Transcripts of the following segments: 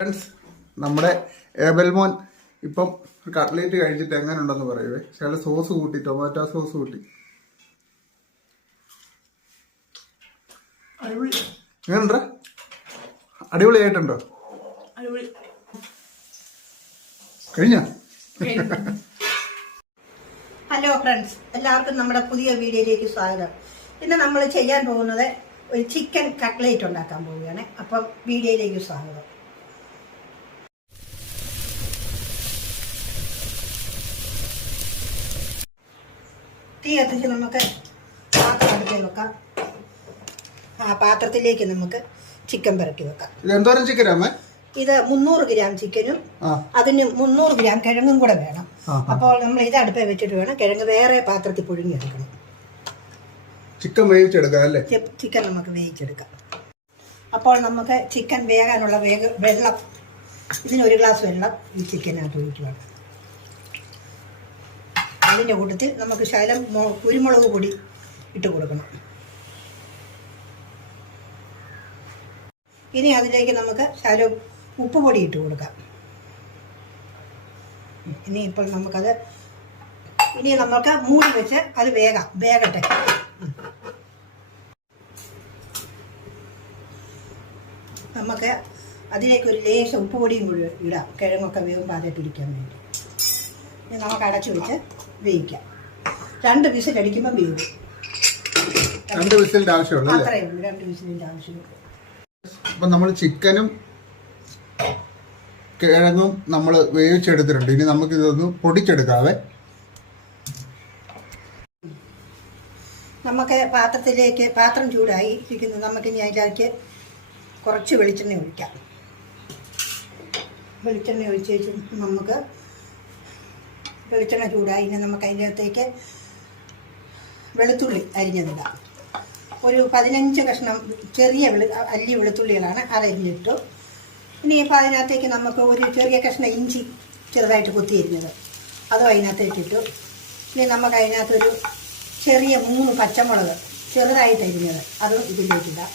Friends, നമ്മുടെ ഏബൽമോൻ ഇപ്പം cutlet കഴിച്ചിട്ട് എങ്ങനെ ഉണ്ടെന്ന് പറയുവേ. ചില സോസ് കൂട്ടി, ടൊമാറ്റോ സോസ് കൂട്ടി. എങ്ങനെയുണ്ടോ? അടിപൊളിയായിട്ടുണ്ടോ? കഴിഞ്ഞ ഹലോ ഫ്രണ്ട്സ്, എല്ലാവർക്കും നമ്മുടെ പുതിയ വീഡിയോയിലേക്ക് സ്വാഗതം. ഇന്ന് നമ്മൾ ചെയ്യാൻ പോകുന്നത് ഒരു ചിക്കൻ കട്ട്ലേറ്റ് ഉണ്ടാക്കാൻ പോവുകയാണ്. അപ്പം വീഡിയോയിലേക്ക് സ്വാഗതം. തീ കത്തിച്ച് നമുക്ക് പാത്രം അടുപ്പിൽ വെക്കാം. ആ പാത്രത്തിലേക്ക് നമുക്ക് ചിക്കൻ പുരട്ടി വെക്കാം. എന്തോരം ചിക്കനാമേ? ഇത് 300 ഗ്രാം ചിക്കനും അതിന് 300 ഗ്രാം കിഴങ്ങും കൂടെ വേണം. അപ്പോൾ നമ്മൾ ഇത് അടുപ്പേ വെച്ചിട്ട് വേണം കിഴങ്ങ് വേറെ പാത്രത്തിൽ പുഴുങ്ങിയെടുക്കണം. ചിക്കൻ വേവിച്ചെടുക്കാം അല്ലേ? ചിക്കൻ നമുക്ക് വേവിച്ചെടുക്കാം. അപ്പോൾ നമുക്ക് ചിക്കൻ വേകാനുള്ള വെള്ളം, ഇതിന് 1 ഗ്ലാസ് വെള്ളം ഈ ചിക്കനകത്ത് ഒഴിക്കുകയാണ്. അതിൻ്റെ കൂട്ടത്തിൽ നമുക്ക് ശകലം കുരുമുളക് പൊടി ഇട്ട് കൊടുക്കണം. ഇനി അതിലേക്ക് നമുക്ക് ശകലം ഉപ്പ് പൊടി ഇട്ട് കൊടുക്കാം. ഇനി നമുക്ക് മൂടി വെച്ച് അത് വേകട്ടെ. നമുക്ക് അതിലേക്ക് ഒരു ലേശം ഉപ്പ് പൊടിയും കൂടി ഇടാം, കിഴങ്ങൊക്കെ വേകുമ്പോൾ അതേ പിടിക്കാൻ വേണ്ടി. ഇനി നമുക്ക് അടച്ചു വെച്ച് വേവിക്കാം. 2 വിസിൽ അടിക്കുമ്പോൾ വേവും. 2 വിസിലിന്റെ ആവശ്യമുള്ളൂ. അത്രയേ ഉള്ളൂ, 2 വിസിലിന്റെ ആവശ്യമുള്ളൂ. അപ്പം നമ്മൾ ചിക്കനും കിഴങ്ങും നമ്മൾ വേവിച്ചെടുത്തിട്ടുണ്ട്. ഇനി നമുക്ക് ഇതൊന്ന് പൊടിച്ചെടുക്കാവേ. നമുക്ക് പാത്രം ചൂടായി ഇരിക്കുന്നത്. നമുക്കിനി അതിലേക്ക് കുറച്ച് വെളിച്ചെണ്ണ ഒഴിക്കാം. വെളിച്ചെണ്ണ ഒഴിച്ച് വെച്ച് നമുക്ക് വെളിച്ചെണ്ണ ചൂടായി. ഇനി നമുക്ക് അതിൻ്റെ അകത്തേക്ക് വെളുത്തുള്ളി അരിഞ്ഞതിടാം. ഒരു 15 കഷ്ണം ചെറിയ അല്ലി വെളുത്തുള്ളികളാണ്, അതരിഞ്ഞിട്ടു. ഇനി ഇപ്പോൾ അതിനകത്തേക്ക് നമുക്ക് ഒരു ചെറിയ കഷ്ണം ഇഞ്ചി ചെറുതായിട്ട് കൊത്തിയരിഞ്ഞത് അതും അതിനകത്തേക്ക് ഇട്ടു. ഇനി നമുക്ക് അതിനകത്തൊരു ചെറിയ 3 പച്ചമുളക് ചെറുതായിട്ട് അരിഞ്ഞത് അതും ഇതിലേക്കിടാം.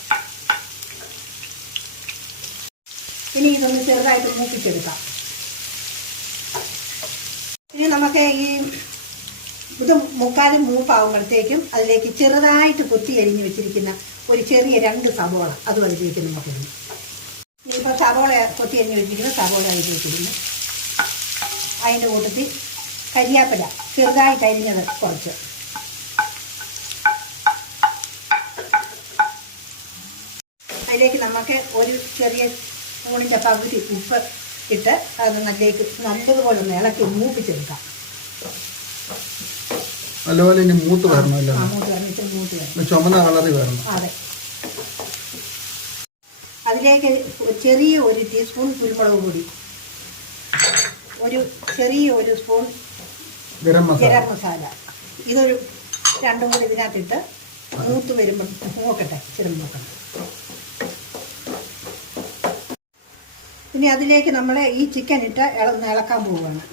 ഇനി ഇതൊന്ന് ചെറുതായിട്ട് മൂപ്പിച്ചെടുക്കാം. ഇനി നമുക്ക് ഇത് മുക്കാലും മൂപ്പാകുമ്പോഴത്തേക്കും അതിലേക്ക് ചെറുതായിട്ട് കൊത്തി അരിഞ്ഞ് വെച്ചിരിക്കുന്ന ഒരു ചെറിയ 2 സവോള അതും അതിലേക്ക് നമുക്ക് ഇടുന്നു. ഇനിയിപ്പോൾ സവോള കൊത്തി അരിഞ്ഞ് വെച്ചിരിക്കുന്ന സവോള അതിലേക്ക് ഇടുന്നു. അതിൻ്റെ കൂട്ടത്തിൽ കരിയാപ്പില ചെറുതായിട്ട് അരിഞ്ഞത് കുറച്ച്, അതിലേക്ക് നമുക്ക് ഒരു ചെറിയ സ്പൂണിൻ്റെ പകുതി ഉപ്പ് ഇട്ട് അത് നല്ലതുപോലെ ഒന്ന് ഇളക്കി മൂപ്പിച്ചെടുക്കാം. നല്ലപോലെ ഇനി മൂത്ത് വരണമല്ലോ. ചുമന്ന കളറിൽ വരണം. അതെ. അതിലേക്ക് ചെറിയ 1 ടീസ്പൂൺ കുരുമുളക് പൊടി, ഒരു സ്പൂൺ ഗരം മസാല. ഇതൊരു 2 കൂടി ഇതിനകത്തിട്ട് മൂത്ത് വരുമ്പോൾ നോക്കട്ടെ, ചെറുപ്പം നോക്കണം. ഇനി അതിലേക്ക് നമ്മൾ ഈ ചിക്കൻ ഇട്ട് ഇളക്കാൻ പോവുകയാണ്.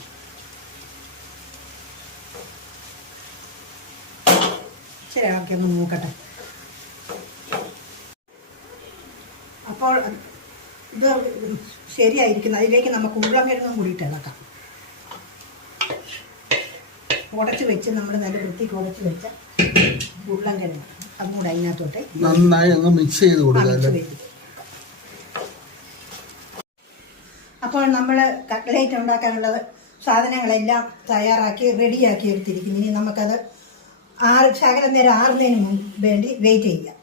ശരി, ആക്കി ഒന്ന് നോക്കട്ടെ. അപ്പോൾ ഇത് ശരിയായിരിക്കുന്നു. അതിലേക്ക് നമുക്ക് ഉരുളക്കിഴങ്ങും കൂടിയിട്ട് ഇളക്കാം. ഉടച്ച് വെച്ച് നമ്മൾ നല്ല വൃത്തിക്ക് ഉടച്ച് വെച്ച ഉരുളക്കിഴങ്ങ് അതും കൂടെ അതിനകത്തോട്ട് നന്നായി അങ്ങ് മിക്സ് ചെയ്ത് കൊടുക്കുക. അപ്പോൾ നമ്മൾ കട്ട്ലേറ്റ് ഉണ്ടാക്കാനുള്ള സാധനങ്ങളെല്ലാം തയ്യാറാക്കി റെഡിയാക്കി എടുത്തിരിക്കുന്നു. ഇനി നമുക്കത് ശകലം നേരം ആറുന്നതിന് വേണ്ടി വെയിറ്റ് ചെയ്യാം.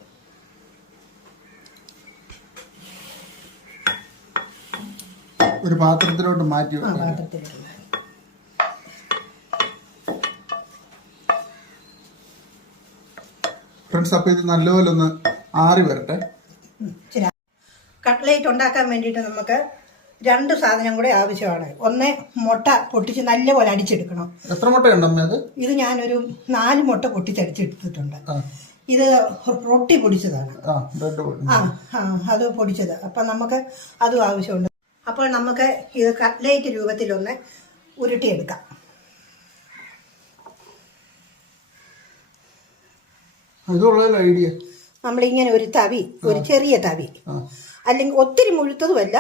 ഒരു പാത്രത്തിലോട്ട് മാറ്റി ഫ്രണ്ട്സ്, അപ്പോൾ ഇത് നല്ലപോലെ ഒന്ന് ആറി വരട്ടെ. കട്ട്ലേറ്റ് ഉണ്ടാക്കാൻ വേണ്ടിയിട്ട് നമുക്ക് 2 സാധനം കൂടെ ആവശ്യമാണ്. ഒന്ന്, മുട്ട പൊട്ടിച്ച് നല്ലപോലെ അടിച്ചെടുക്കണം. എത്ര മുട്ട ഉണ്ടമ്മേ? ഇത് ഞാനൊരു 4 മുട്ട പൊട്ടിച്ചടിച്ചെടുത്തിട്ടുണ്ട്. ഇത് റൊട്ടി പൊടിച്ചതാണ്. അത് പൊടിച്ചത്. അപ്പം നമുക്ക് അതും ആവശ്യമുണ്ട്. അപ്പോൾ നമുക്ക് ഇത് കട്ട്ലേറ്റ് രൂപത്തിലൊന്ന് ഉരുട്ടിയെടുക്കാം. ഐഡിയ നമ്മളിങ്ങനെ ഒരു ചെറിയ തവി, അല്ലെങ്കിൽ ഒത്തിരി മുഴുത്തതുമല്ല,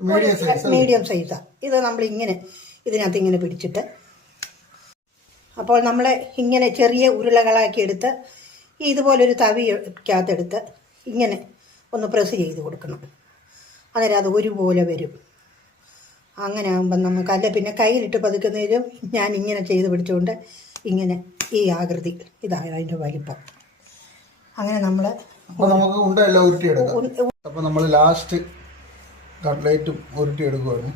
മീഡിയം സൈസ് മീഡിയം സൈസാണ്. ഇത് നമ്മൾ ഇങ്ങനെ ഇതിനകത്ത് ഇങ്ങനെ പിടിച്ചിട്ട് അപ്പോൾ നമ്മൾ ഇങ്ങനെ ചെറിയ ഉരുളകളാക്കി എടുത്ത് ഇതുപോലൊരു തവിക്കകത്തെടുത്ത് ഇങ്ങനെ ഒന്ന് പ്രസ് ചെയ്ത് കൊടുക്കണം. അന്നേരം അത് ഒരുപോലെ വരും. അങ്ങനെ ആകുമ്പം നമുക്ക് അല്ല പിന്നെ കയ്യിലിട്ട് പതുക്കുന്നതിലും ഞാൻ ഇങ്ങനെ ചെയ്ത് പിടിച്ചുകൊണ്ട് ഇങ്ങനെ ഈ ആകൃതി ഇതാണ് അതിൻ്റെ വലിപ്പം. അങ്ങനെ നമ്മൾ അപ്പോൾ നമുക്ക് ഉണ്ടെല്ലാം ഉരുട്ടിയെടുക്കാം. അപ്പോൾ നമ്മൾ ലാസ്റ്റ് കട്ട്ലേറ്റും ഉരുട്ടിയെടുക്കുവാണ്.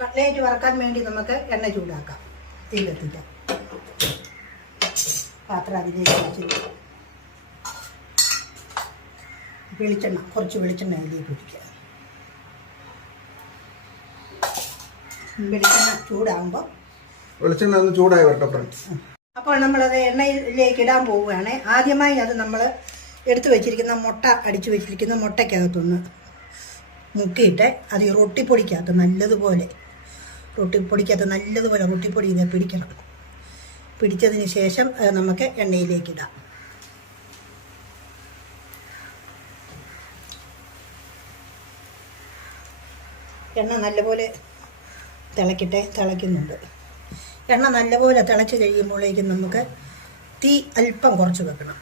കട്ട്ലേറ്റ് വറക്കാൻ വേണ്ടി നമുക്ക് എണ്ണ ചൂടാക്കാം. തീ കത്തിക്കാം. പാത്രം അതിലേക്ക് വെച്ചിട്ട് വെളിച്ചെണ്ണ കുറച്ച് വെളിച്ചെണ്ണ അതിലേക്ക് ഒഴിക്കുക. വെളിച്ചെണ്ണ ചൂടാകുമ്പോൾ വെളിച്ചെണ്ണ ഒന്ന് ചൂടായി വരട്ടെ ഫ്രണ്ട്സ്. അപ്പോൾ നമ്മളത് എണ്ണയിലേക്ക് ഇടാൻ പോവുകയാണ്. ആദ്യമായി അത് നമ്മൾ എടുത്തു വെച്ചിരിക്കുന്ന മുട്ട അടിച്ചു വെച്ചിരിക്കുന്ന മുട്ടയ്ക്കകത്തൊന്ന് മുക്കിയിട്ട് അത് ഈ റൊട്ടിപ്പൊടിക്കകത്ത് നല്ലതുപോലെ റൊട്ടിപ്പൊടി ഇതിനെ പിടിക്കണം. പിടിച്ചതിന് ശേഷം അത് നമുക്ക് എണ്ണയിലേക്കിടാം. എണ്ണ നല്ലപോലെ തിളയ്ക്കുന്നുണ്ട്. എണ്ണ നല്ലപോലെ തിളച്ച് കഴിയുമ്പോഴേക്കും നമുക്ക് തീ അല്പം കുറച്ച് വെക്കണം.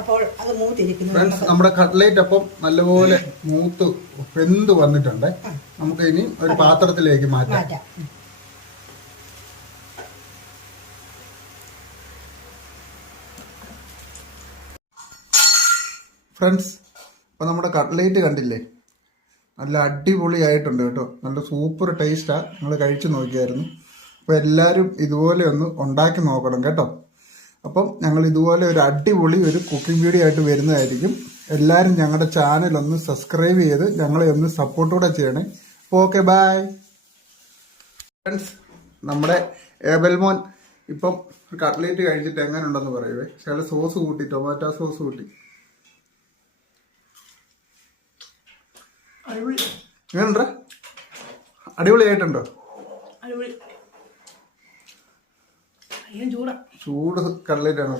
അപ്പോൾ അത് മൂത്തിരിക്കുന്നു. ഫ്രണ്ട്സ് നമ്മുടെ കട്ട്ലേറ്റ് അപ്പം നല്ലപോലെ മൂത്ത് വെന്ത് വന്നിട്ടുണ്ട്. നമുക്ക് ഇനി ഒരു പാത്രത്തിലേക്ക് മാറ്റാം. ഫ്രണ്ട്സ് അപ്പം നമ്മുടെ കട്ട്ലേറ്റ് കണ്ടില്ലേ, നല്ല അടിപൊളിയായിട്ടുണ്ട് കേട്ടോ. നല്ല സൂപ്പർ ടേസ്റ്റാണ്. നിങ്ങൾ കഴിച്ചു നോക്കിയായിരുന്നു. അപ്പോൾ എല്ലാവരും ഇതുപോലെ ഒന്ന് ഉണ്ടാക്കി നോക്കണം കേട്ടോ. അപ്പം ഞങ്ങൾ ഇതുപോലെ ഒരു അടിപൊളി ഒരു കുക്കിംഗ് വീഡിയോ ആയിട്ട് വരുന്നതായിരിക്കും. എല്ലാവരും ഞങ്ങളുടെ ചാനൽ ഒന്ന് സബ്സ്ക്രൈബ് ചെയ്ത് ഞങ്ങളെ ഒന്ന് സപ്പോർട്ട് കൂടെ ചെയ്യണേ. അപ്പോൾ ഓക്കെ, ബൈ ഫ്രണ്ട്സ്. നമ്മുടെ ഏബൽമോൻ ഇപ്പം കട്ട്ലേറ്റ് കഴിച്ചിട്ട് എങ്ങനെ ഉണ്ടെന്ന് പറയുവേ. ചില സോസ് കൂട്ടി, ടൊമാറ്റോ സോസ് കൂട്ടി. എങ്ങനെയുണ്ടോ? അടിപൊളിയായിട്ടുണ്ടോ? ചൂട് കട്ട്ലേറ്റ് ആണോ?